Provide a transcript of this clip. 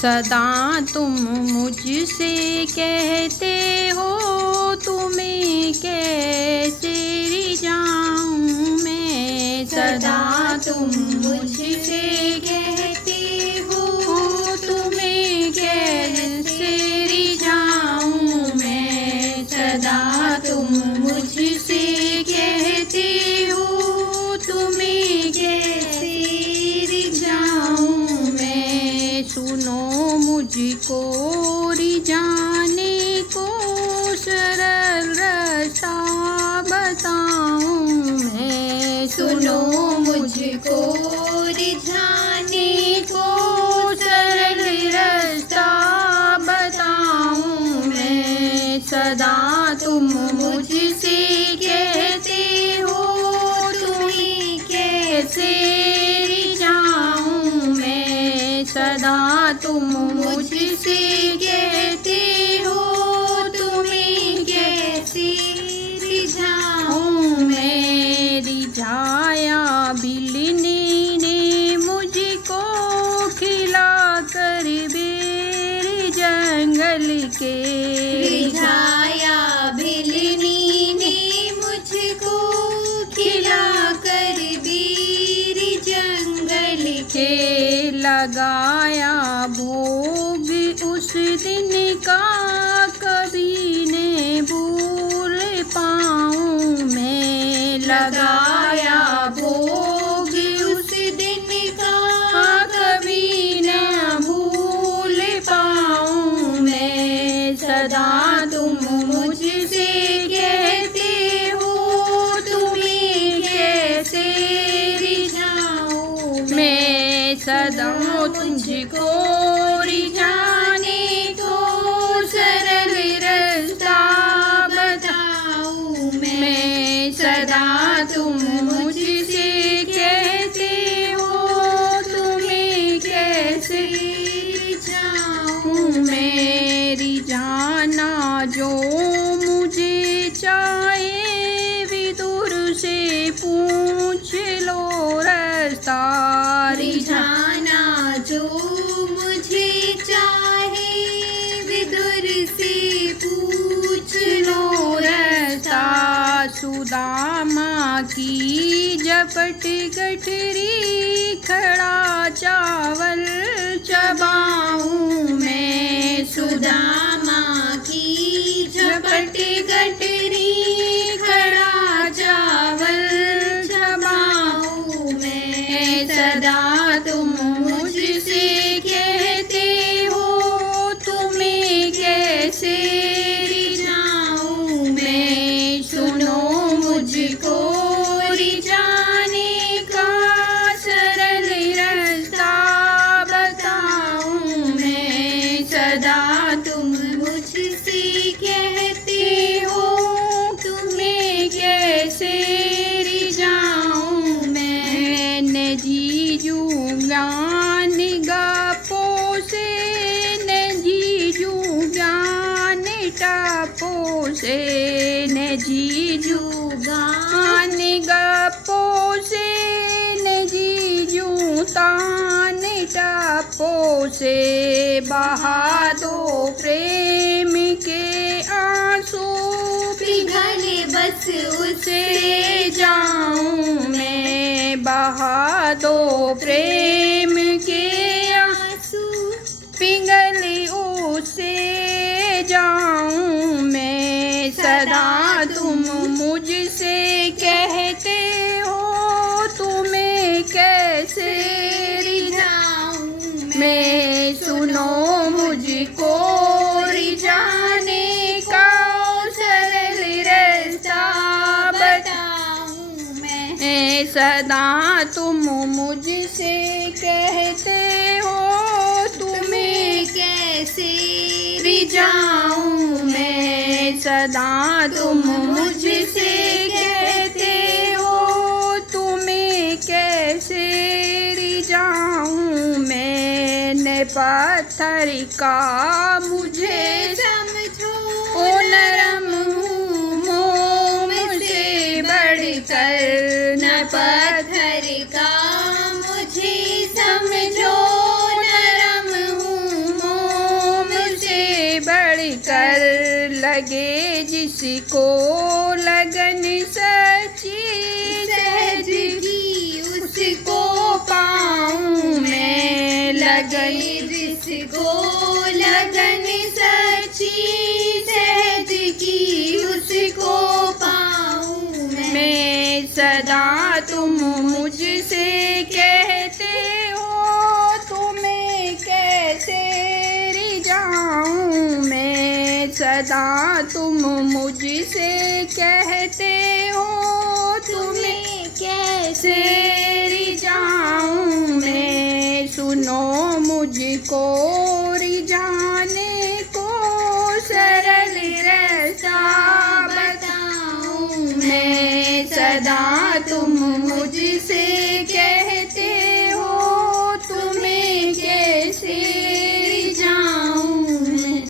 सदा तुम मुझसे कहते हो तुम्हें कैसे रिझाऊं मैं। सदा तुम मुझसे कहते हो तुम्हें कैसे रिझाऊं मैं। सदा तुम मुझसे कहते हो तुम्हें कैसे रिझाऊं मैं। सुनो मुझको रिझाने को सरल रास्ता बताऊं मैं। सुनो मुझको रिझाने को सरल रास्ता बताऊं मैं। सदा तुम मुझसे कहते हो तुम्हें कैसे रिझाऊं मैं। सदा तुम मुझसे कहते हो तुम्हें कैसे रिझाऊं मैं। रिझाया बिल्ली ने मुझको खिला कर बेर जंगल के। रिझाया बिल्ली ने मुझको खिला कर बेर जंगल के। लगाया भोग उस दिन का कभी न भूल पाऊं मैं। लगाया भोग उस दिन का कभी न भूल पाऊं मैं। सदा तुम मुझसे कहते हो तुम्हें कैसे रिझाऊं मैं। सदा तुझको रिझाने को सरल रास्ता बताऊं मैं। सदा तुम मुझसे कहते हो तुम्हें कैसे रिझाऊं मैं। रिझाना जो मुझे चाहे विदुर से पूछ लो रास्ता। रिझाना जो मुझे चाहे विदुर से पूछ लो रास्ता। सुदामा की झपट गठरी खड़ा चावल चबाऊं मैं। सुदामा की झपट गठरी खड़ा चावल चबाऊं मैं। सदा तुम मुझसे कहते हो तुम्हें कैसे रिझाऊं मैं। सुनो मुझको रिझाने का सरल रास्ता बताऊं मैं। सदा तुम मुझसे कहते हो तुम्हें कैसे रिझाऊं मैं। न जीजूंगा निगाहों से न जीजूंगा टापों से। न जीजूंगा निगाहों से न जीजू तान टापों से। बहा दो प्रेम के आंसू पिघले बस उसे जाऊं मैं। बहा दो प्रेम के आंसू पिघले उसे जाऊं मैं। सदा तुम मुझसे कहते हो तुम्हें कैसे रिझाऊं मैं। सुनो मुझको रिझाने का सरल रास्ता बताऊं मैं। सदा तुम मुझसे कहते हो तुम्हें कैसे रिझाऊं मैं। सदा तुम मुझसे कहते हो तुम्हें कैसे रिझाऊं मैं। न पत्थर का मुझे समझो ओ नरम हूँ मोम से बढ़कर। न पत्थर का मुझे समझो नरम हूँ जिसको लगन सच्ची सहज की उसको पाऊँ मैं लगन। जिसको लगन सच्ची सहज की उसको पाऊँ मैं सदा तुम मुझसे कहते हो तुम्हें कैसे रिझाऊँ मैं सदा तुम मुझसे कहते हो तुम्हें कैसे रिझाऊँ मैं। सुनो मुझको